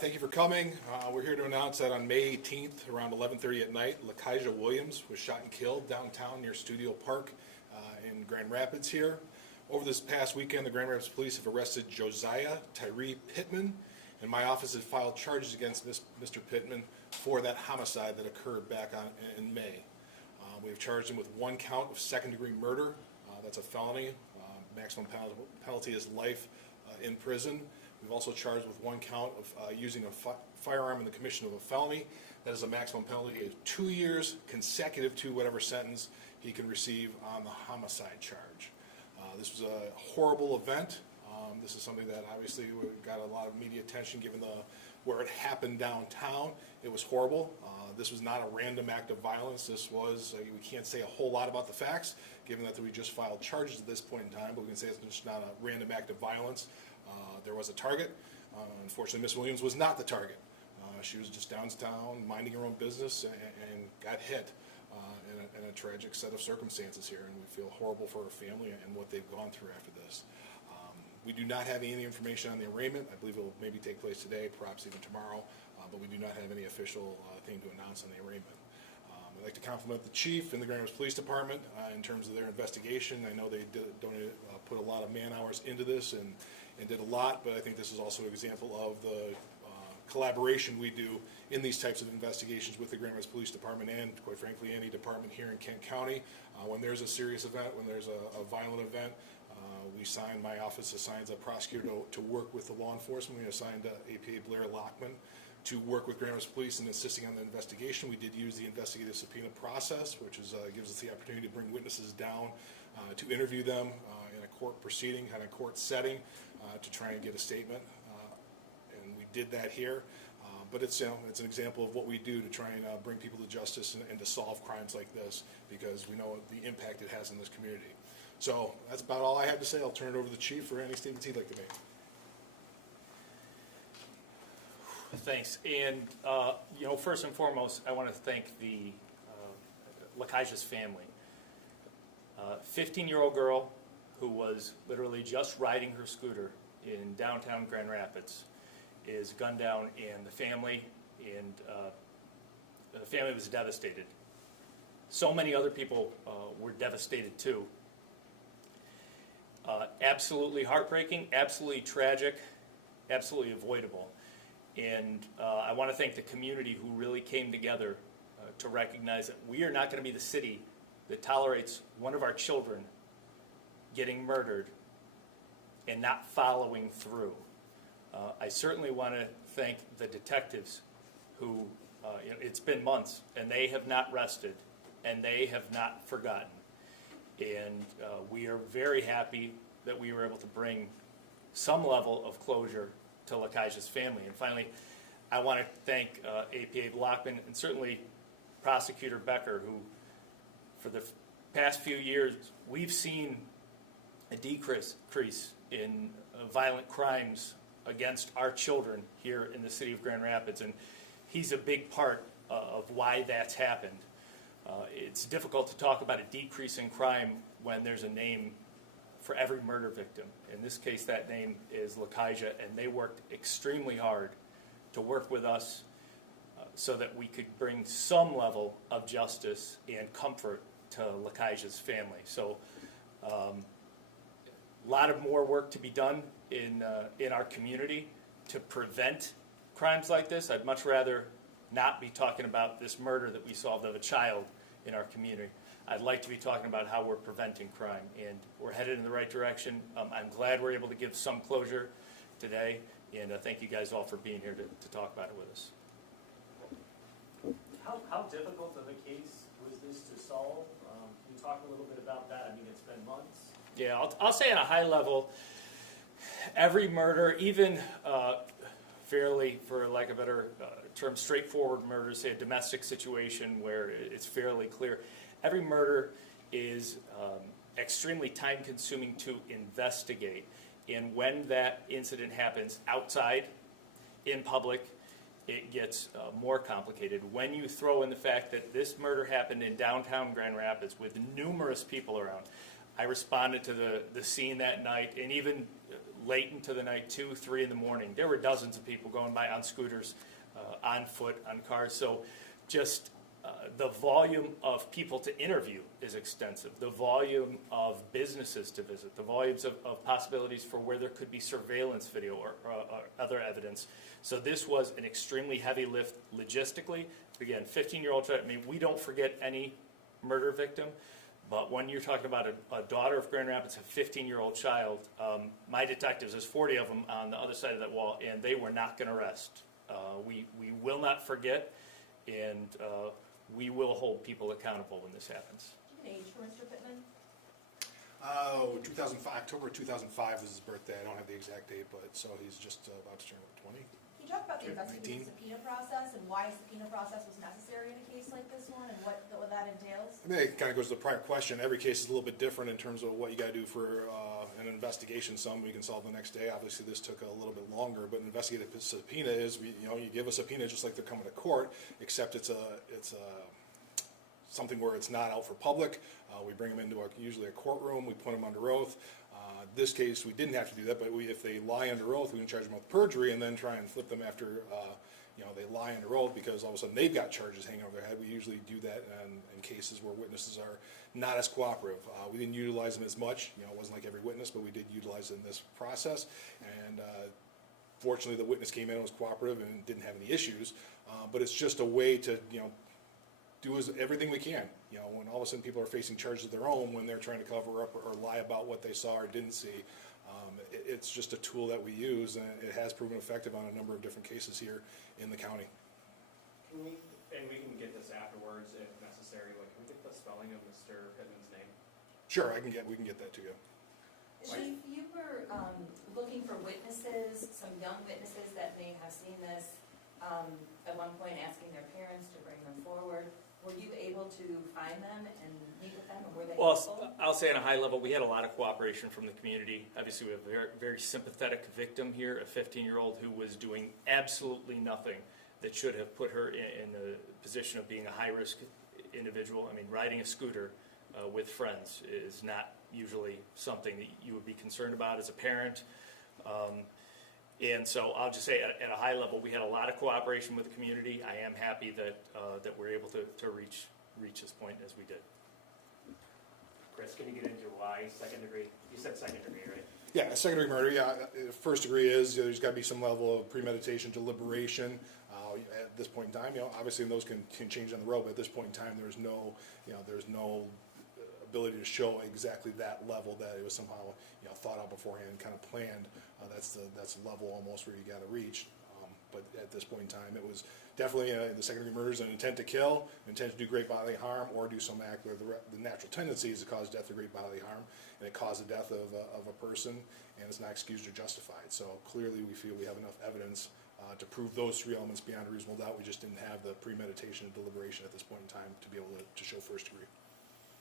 Thank you for coming. We're here to announce that on May 18th, around 11:30 at night, La-kyijah Williams was shot and killed downtown near Studio Park in Grand Rapids here. Over this past weekend, the Grand Rapids Police have arrested Josiah Tyree Pittman, and my office has filed charges against Mr. Pittman for that homicide that occurred back in May. We have charged him with one count of second-degree murder. That's a felony. Maximum penalty is life in prison. We've also charged with one count of using a firearm in the commission of a felony. That is a maximum penalty of 2 years consecutive to whatever sentence he can receive on the homicide charge. This was a horrible event. This is something that obviously got a lot of media attention given where it happened downtown. It was horrible. This was not a random act of violence. This was, we can't say a whole lot about the facts, given that we just filed charges at this point in time, but we can say it's just not a random act of violence. There was a target. Unfortunately, Miss Williams was not the target. She was just downtown minding her own business and got hit in a tragic set of circumstances here, and we feel horrible for her family and what they've gone through after this. We do not have any information on the arraignment. I believe it will maybe take place today, perhaps even tomorrow, but we do not have any official thing to announce on the arraignment. I'd like to compliment the chief and the Grand Rapids Police Department in terms of their investigation. I know they put a lot of man hours into this and did a lot, but I think this is also an example of the collaboration we do in these types of investigations with the Grand Rapids Police Department and, quite frankly, any department here in Kent County. When there's a serious event, when there's a violent event, my office assigns a prosecutor to work with the law enforcement. We assigned APA Blair Lockman to work with Grand Rapids Police in insisting on the investigation. We did use the investigative subpoena process, which gives us the opportunity to bring witnesses down to interview them in a court proceeding, in a court setting, to try and get a statement. And we did that here. But it's an example of what we do to try and bring people to justice and to solve crimes like this, because we know the impact it has in this community. So that's about all I have to say. I'll turn it over to the chief for any statements he'd like to make. Thanks. And first and foremost, I want to thank the La-kyijah's family. 15-year-old girl who was literally just riding her scooter in downtown Grand Rapids is gunned down, and the family was devastated. So many other people were devastated too. Absolutely heartbreaking, absolutely tragic, absolutely avoidable. And I want to thank the community who really came together to recognize that we are not going to be the city that tolerates one of our children getting murdered and not following through. I certainly want to thank the detectives who, it's been months, and they have not rested, and they have not forgotten. And we are very happy that we were able to bring some level of closure to La-kyijah's family. And finally, I want to thank APA Lockman and certainly Prosecutor Becker, who for the past few years we've seen a decrease in violent crimes against our children here in the city of Grand Rapids, and he's a big part of why that's happened. It's difficult to talk about a decrease in crime when there's a name for every murder victim. In this case, that name is La-kyijah, and they worked extremely hard to work with us so that we could bring some level of justice and comfort to La-kyijah's family. So a lot of more work to be done in our community to prevent crimes like this. I'd much rather not be talking about this murder that we solved of a child in our community. I'd like to be talking about how we're preventing crime, and we're headed in the right direction. I'm glad we're able to give some closure today, and thank you guys all for being here to talk about it with us. How difficult of a case was this to solve? Can you talk a little bit about that? I mean, it's been months. Yeah, I'll say at a high level, every murder, even fairly, for lack of a better term, straightforward murder, say a domestic situation where it's fairly clear, every murder is extremely time-consuming to investigate. And when that incident happens outside, in public, it gets more complicated. When you throw in the fact that this murder happened in downtown Grand Rapids with numerous people around, I responded to the scene that night, and even late into the night, 2, 3 in the morning. There were dozens of people going by on scooters, on foot, on cars. So just the volume of people to interview is extensive. The volume of businesses to visit, the volumes of possibilities for where there could be surveillance video or other evidence. So this was an extremely heavy lift logistically. Again, 15-year-old child, I mean, we don't forget any murder victim, but when you're talking about a daughter of Grand Rapids, a 15-year-old child, my detectives, there's 40 of them on the other side of that wall, and they were not going to rest. We will not forget, and we will hold people accountable when this happens. Do you have an age for Mr. Pittman? 2005, October 2005 is his birthday. I don't have the exact date, but so he's just about to turn 20. Can you talk about the investigative subpoena process and why a subpoena process was necessary in a case like this one and what that entails? I mean, it kind of goes to the prior question. Every case is a little bit different in terms of what you got to do for an investigation. Some we can solve the next day. Obviously, this took a little bit longer. But an investigative subpoena is, you give a subpoena just like they're coming to court, except it's something where it's not out for public. We bring them into usually a courtroom. We put them under oath. This case, we didn't have to do that, but if they lie under oath, we can charge them with perjury and then try and flip them after they lie under oath, because all of a sudden they've got charges hanging over their head. We usually do that in cases where witnesses are not as cooperative. We didn't utilize them as much. It wasn't like every witness, but we did utilize them in this process. And fortunately, the witness came in and was cooperative and didn't have any issues. But it's just a way to do everything we can. When all of a sudden people are facing charges of their own, when they're trying to cover up or lie about what they saw or didn't see, it's just a tool that we use, and it has proven effective on a number of different cases here in the county. We can get this afterwards if necessary. Like, can we get the spelling of Mr. Pittman's name? Sure, we can get that to you. Chief, you were looking for witnesses, some young witnesses that may have seen this, at one point asking their parents to bring them forward. Were you able to find them and meet with them, or were they helpful? Well, I'll say on a high level, we had a lot of cooperation from the community. Obviously, we have a very, very sympathetic victim here, a 15-year-old who was doing absolutely nothing that should have put her in a position of being a high-risk individual. I mean, riding a scooter with friends is not usually something that you would be concerned about as a parent. And so I'll just say at a high level, we had a lot of cooperation with the community. I am happy that we're able to reach this point as we did. Chris, can you get into why second degree? You said second degree, right? Yeah, second degree murder. Yeah, first degree is there's got to be some level of premeditation, deliberation. At this point in time, obviously those can change on the road, but at this point in time, there's no ability to show exactly that level that it was somehow thought out beforehand, kind of planned. That's the level almost where you got to reach. But at this point in time, it was definitely the second degree murder is an intent to kill, intent to do great bodily harm, or do some act where the natural tendency is to cause death or great bodily harm, and it caused the death of a person, and it's not excused or justified. So clearly, we feel we have enough evidence to prove those three elements beyond a reasonable doubt. We just didn't have the premeditation and deliberation at this point in time to be able to show first degree.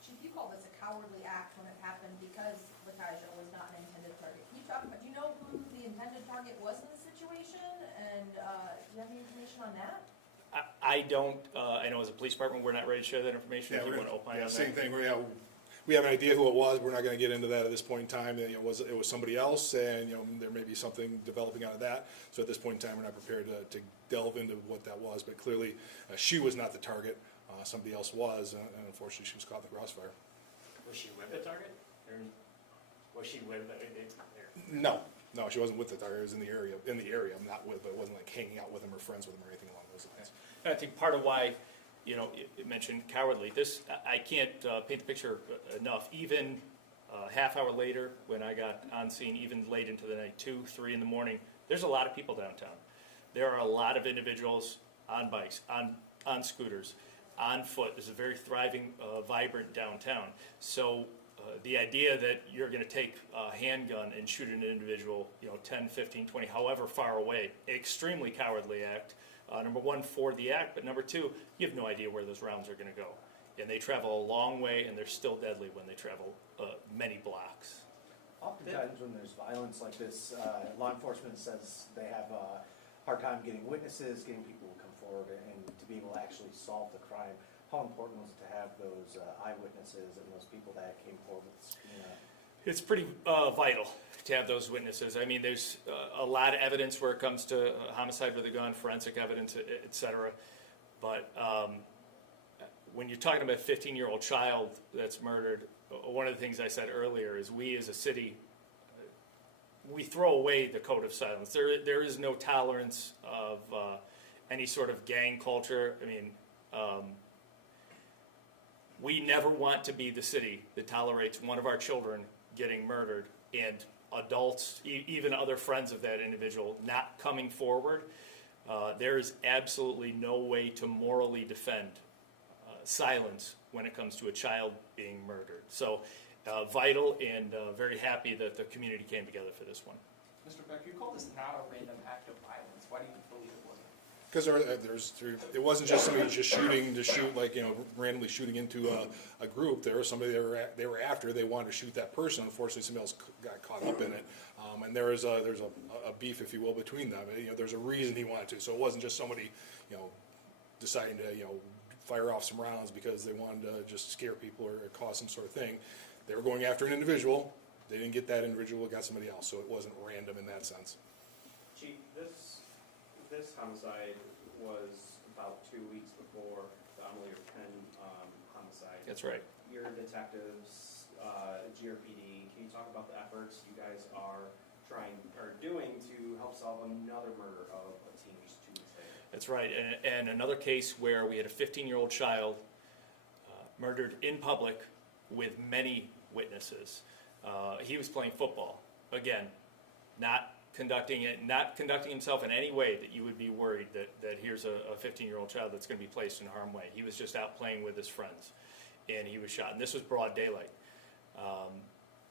Chief, you call this a cowardly act when it happened because La-kyijah was not an intended target. Can you talk about, do you know who the intended target was in the situation, and do you have any information on that? I don't. I know as a police department, we're not ready to share that information. If you want to opine on that. Same thing. We have an idea who it was. We're not going to get into that at this point in time. It was somebody else, and there may be something developing out of that. So at this point in time, we're not prepared to delve into what that was. But clearly, she was not the target. Somebody else was, and unfortunately, she was caught in the crossfire. Was she with the target? Or was she with the No, she wasn't with the target. It was in the area. Not with, but it wasn't like hanging out with him or friends with him or anything along those lines. And I think part of why, it mentioned cowardly. I can't paint the picture enough. Even half hour later, when I got on scene, even late into the night, 2, 3 in the morning, there's a lot of people downtown. There are a lot of individuals on bikes, on scooters, on foot. There's a very thriving, vibrant downtown. So the idea that you're going to take a handgun and shoot an individual, 10, 15, 20, however far away, extremely cowardly act. Number one, for the act, but number two, you have no idea where those rounds are going to go. And they travel a long way, and they're still deadly when they travel many blocks. Oftentimes when there's violence like this, law enforcement says they have a hard time getting witnesses, getting people to come forward and to be able to actually solve the crime. How important was it to have those eyewitnesses and those people that came forward with the subpoena? It's pretty vital to have those witnesses. I mean, there's a lot of evidence where it comes to homicide with a gun, forensic evidence, et cetera. But when you're talking about a 15-year-old child that's murdered, one of the things I said earlier is we as a city, we throw away the code of silence. There is no tolerance of any sort of gang culture. I mean, we never want to be the city that tolerates one of our children getting murdered and adults, even other friends of that individual, not coming forward. There is absolutely no way to morally defend silence when it comes to a child being murdered. So vital, and very happy that the community came together for this one. Mr. Beck, you call this not a random act of violence. Why do you believe it wasn't? Because it wasn't just somebody just shooting to shoot, like, you know, randomly shooting into a group. There was somebody they were after. They wanted to shoot that person. Unfortunately, somebody else got caught up in it, and there's a beef, if you will, between them. You know, there's a reason he wanted to. So it wasn't just somebody, you know, deciding to, you know, fire off some rounds because they wanted to just scare people or cause some sort of thing. They were going after an individual. They didn't get that individual. Got somebody else. So it wasn't random in that sense. Chief, this homicide was about 2 weeks before the Emily Penn homicide. That's right. Your detectives, GRPD, can you talk about the efforts you guys are doing to help solve another murder of a teenage student? That's right. And another case where we had a 15-year-old child murdered in public with many witnesses. He was playing football. Again, not conducting himself in any way that you would be worried that here's a 15-year-old child that's going to be placed in harm's way. He was just out playing with his friends, and he was shot. And this was broad daylight.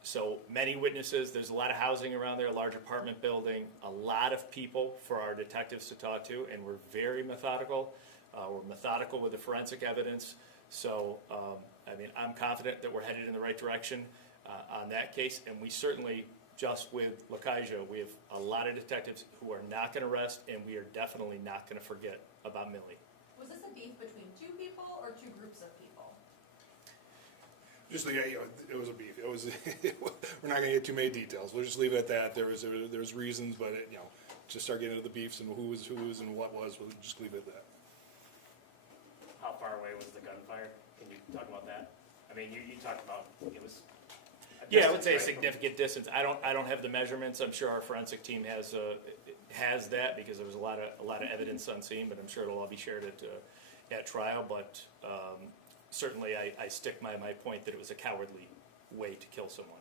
So many witnesses. There's a lot of housing around there, a large apartment building, a lot of people for our detectives to talk to, and we're very methodical. We're methodical with the forensic evidence. So, I mean, I'm confident that we're headed in the right direction on that case, and we certainly, just with La-kyijah, we have a lot of detectives who are not going to rest, and we are definitely not going to forget about Millie. Was this a beef between two people or two groups of people? Just like, you know, it was a beef. It was. We're not going to get too many details. We'll just leave it at that. There was reasons, but you know, just start getting into the beefs and who was and what was. We'll just leave it at that. How far away was the gunfire? Can you talk about that? I mean, you talked about it was. Yeah, I would say a significant distance. I don't have the measurements. I'm sure our forensic team has that because there was a lot of evidence on scene, but I'm sure it'll all be shared at trial. But certainly, I stick my point that it was a cowardly way to kill someone.